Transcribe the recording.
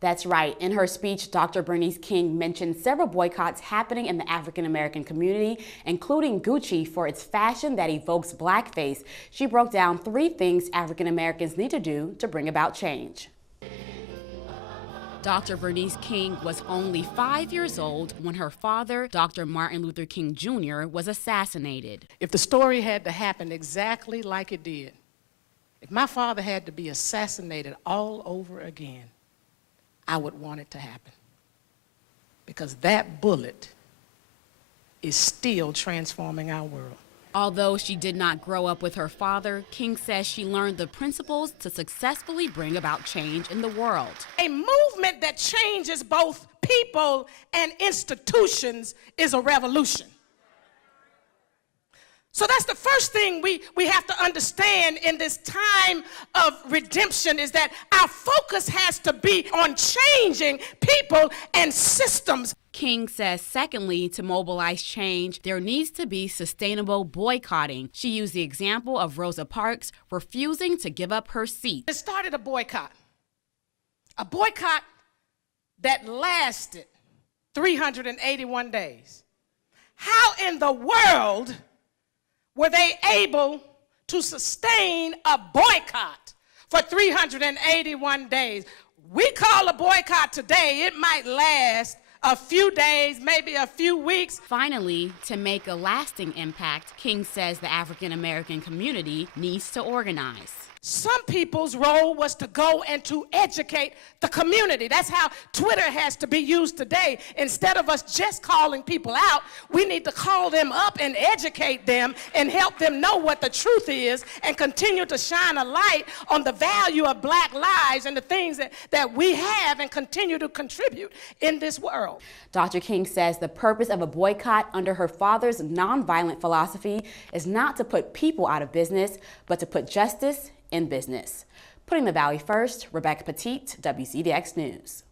That's right. In her speech, Dr. Bernice King mentioned several boycotts happening in the African American community, including Gucci for its fashion that evokes blackface. She broke down 3 things African Americans need to do to bring about change. Dr. Bernice King was only 5 years old when her father, Dr. Martin Luther King Jr., was assassinated. If the story had to happen exactly like it did, if my father had to be assassinated all over again, I would want it to happen, because that bullet is still transforming our world. Although she did not grow up with her father, King says she learned the principles to successfully bring about change in the world. A movement that changes both people and institutions is a revolution. So that's the first thing we have to understand in this time of redemption, is that our focus has to be on changing people and systems. King says, secondly, to mobilize change, there needs to be sustainable boycotting. She used the example of Rosa Parks refusing to give up her seat. It started a boycott that lasted 381 days. How in the world were they able to sustain a boycott for 381 days? We call a boycott today, it might last a few days, maybe a few weeks. Finally, to make a lasting impact, King says the African American community needs to organize. Some people's role was to go and to educate the community. That's how Twitter has to be used today. Instead of us just calling people out, we need to call them up and educate them and help them know what the truth is, and continue to shine a light on the value of black lives and the things that we have and continue to contribute in this world. Dr. King says the purpose of a boycott under her father's nonviolent philosophy is not to put people out of business, but to put justice in business. Putting the Valley first, Rebecca Petit, WCDX News.